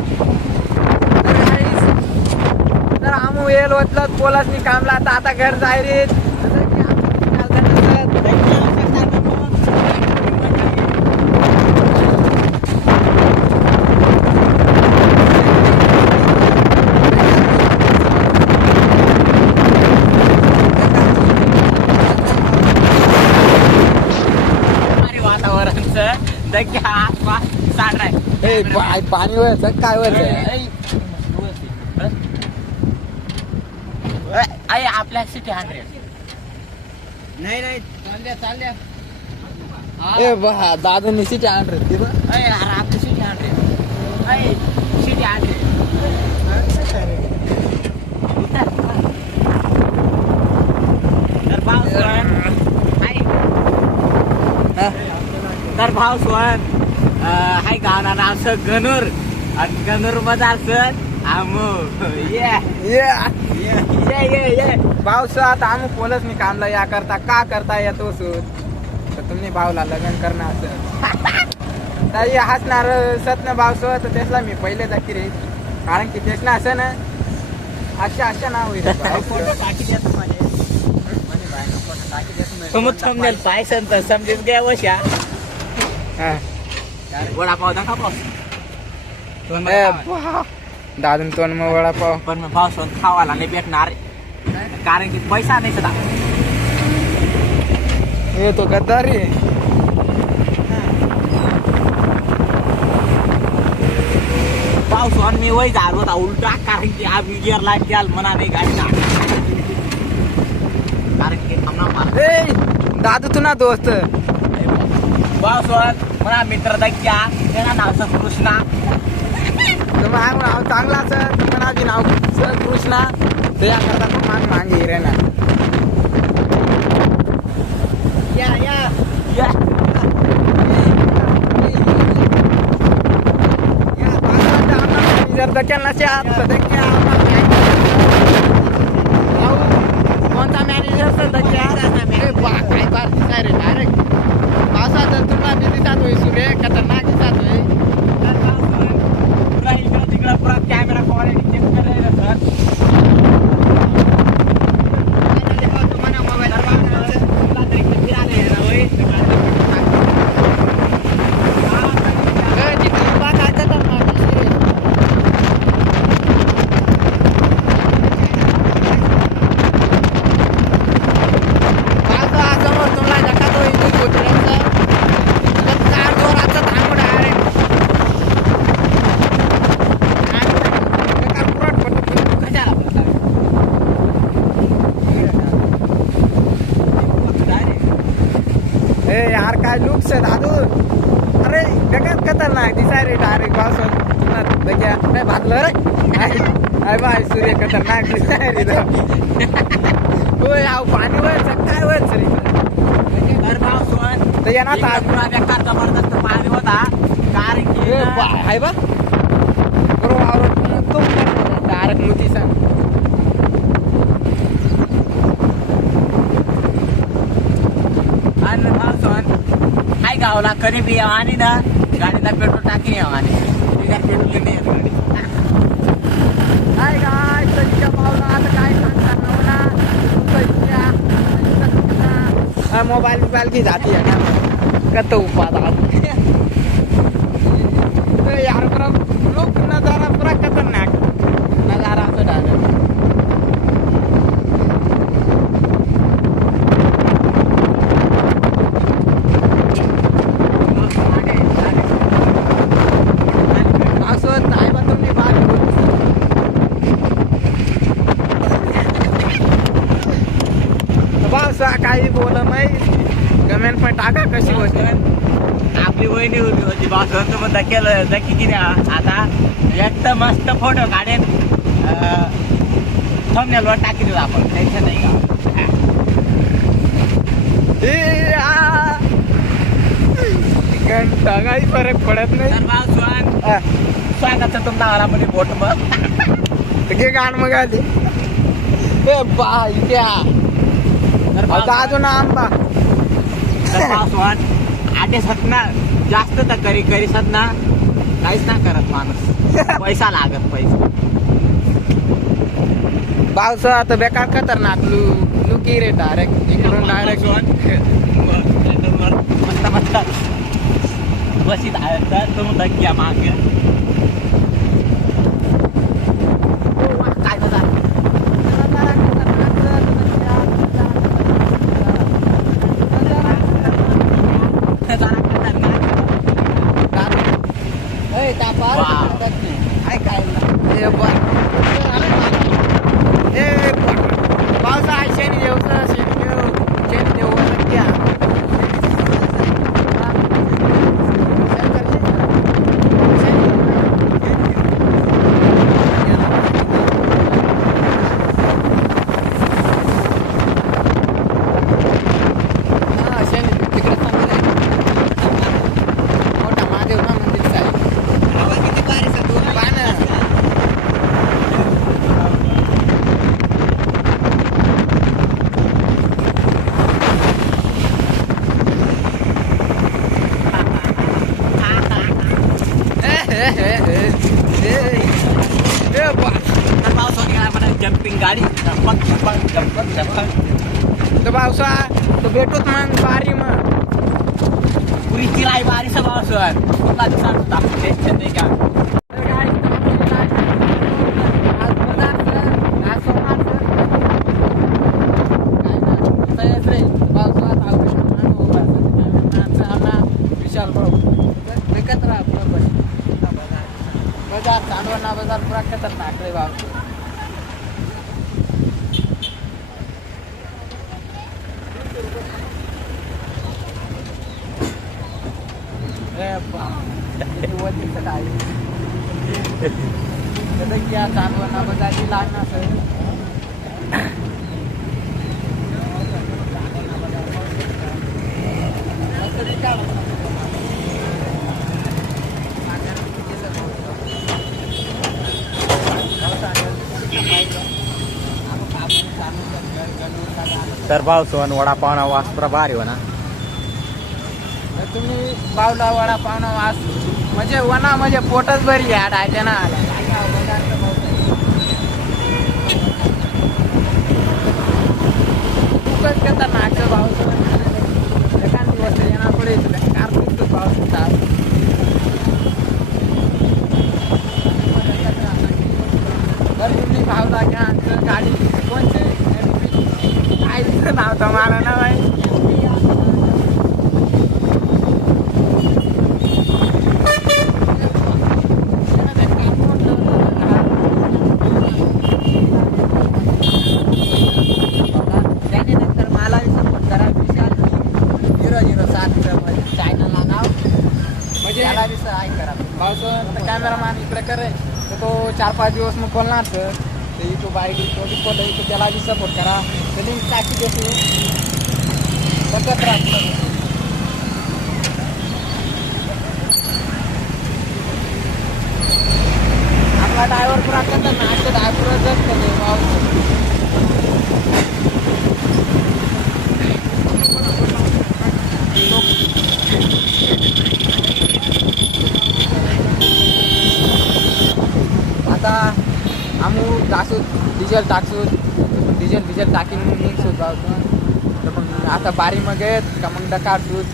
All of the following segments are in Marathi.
तर guys, आमू येल होतलं पोलासनी कामला आता आता घर जाय वातावरणचं. दग्या आसपास साड ए, पा- पाणी वर काय वर आहे? आपल्या सिटी हंड्रेड नाही नाही. चालल्या चालल्या. ए बा दादा निशीचे आणत ती बा अरे आपली सिटी हंड्रेड आहे सिटी हंड्रेड तर भाव सोहन. तर भाव सोहन. हाय गावना नाव सर गणूर. आणि गणूरमध्ये सर आमो ये ये ये ये ये पावसात आम्ही पोलच मी कामला. या करता का करता येतो सूत तर तुम्ही भावला लग्न करणार असं तर हसणार सत्न भावसो तर त्यासला मी पहिले जाकी रे. कारण की त्यासला असं ना. अशा अशा नाव होईल तर समजून घ्या वशा. हा. वडापाव दाखवा पाऊस वा. दादून तोंड मग वडापाव. पण पाऊस खावाला नाही भेटणार. कारण की पैसा नाही सदा. हे तो गद्दारी पाऊस मी वय झालो होता उलटा कारण की आम्ही गिअर लाइट द्याल म्हणा नाही गाडी कारण की आम्हाला मार- ए दादू तू ना दोस्त. पाऊस म्हणा मित्र दक्या त्याला नाव असं कृष्णा. तर मग नाव चांगला असं तर म्हणाची नाव सर कृष्णा. ते या करता पण मान मागे रे ना. या या. या. नसेल तर दक्या कोणता मॅनेजर तर दक्या काय बार दिसाय रे डायरेक्ट पावसात जर तुला बी दिसत होई सुबे खतरनाक दिसत होई रे तुला दग्या. भागलं रे. अरे बाय सूर्य खतरनाक रे. होय पाणी वर काय सर. तर भाव सोन तर येणार पुरा बेकार जबरदस्त पाणी होता. कारण की आहे बा बरोबर आवडत तो डायरेक्ट मोती सांग आणि हाय गावला कधी बी आणि ना गाडीला पेट्रोल टाकी आणि बिगर पेट्रोल मोबाईल की जाती है ना. कत उपादा तो यार पूरा लोक नजारा पूरा खतरनाक नजारा असं डायरेक्ट असं नाही बा तुम्ही बाहेर पावसा काही बोल नाही. कमेंट पण टाका कशी गोष्ट आपली वहिनी होती होती भाव मग केलं नक्की की नाही आता एकदम मस्त फोटो काढेन. थंबनेलवर टाकी देऊ आपण. टेन्शन नाही का? काही फरक पडत नाही. स्वागत तुमचा आरामध्ये बोट मग घे गाण मग आधी. ए बाय तर आता अजून आंबा तर स्वान आटे सतना जास्त तर करी करी सतना. काहीच नाही करत माणूस. पैसा लागत पैसा. पावस आता बेकार खतरनाक. लू लुकी रे डायरेक्ट इकडून डायरेक्ट मस्त मस्त. बसीत आहे तो धक्क्या मागे. તારા ખતરનાક તાપા એ કાઈ धपक तो पावसा तो भेटूत मग बारी मग पुरीची चिराई बारी सभा सर तुला दिवसात टाकून टेन्शन नाही का? विकत राहा पुढं बस. बाजार चांदवडना बाजार पुरा खतरनाक रे बाबा ए बाप. किती वर दिसत आहे. कसं की या चांदवडना बाजारची लागणार सर तर वडापाव वास्त्र भारी हो ना? तर तुम्ही बावला वडा पावना वास म्हणजे वना म्हणजे पोटच बरी आहे डायच्या ना खूपच खतरनाक आहे एखाद दिवस येणार पुढे कार खूप पाऊस होता तर भावला घ्या आमचं गाडी कोणते? काय दिसत नव्हतं मला ना बाई त्यानंतर मला सपोर्ट करा विशाल झिरो झिरो सात चॅनलला नाव म्हणजे त्याला बी सहाय करा पावसाळ्यात कॅमेरामॅन इकडे करे तर तो चार पाच दिवस मग खोलणार तर ते युट्यूब आहे कोणी खोलं इथं त्याला बी सपोर्ट करा. तर लिंक टाकी देतो. बघत राहा आपला ड्रायव्हर पुरा करतात ना आजचं ड्रायव्हर जगतं ते पाऊस आता आम्ही जासू डिझेल टाकसू डिझेल डिझेल टाकीन निघसू होत तर मग आता बारी मग का मग डकाडसूत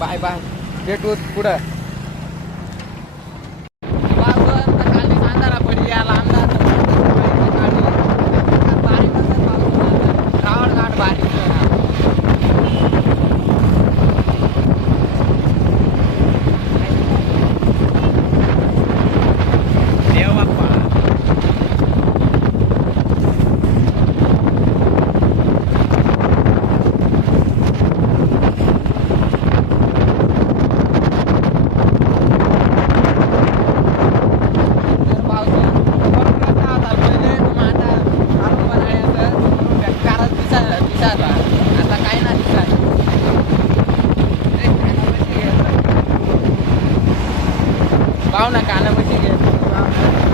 बाय बाय भेटूत पुढं. కావున కాలం వచ్చి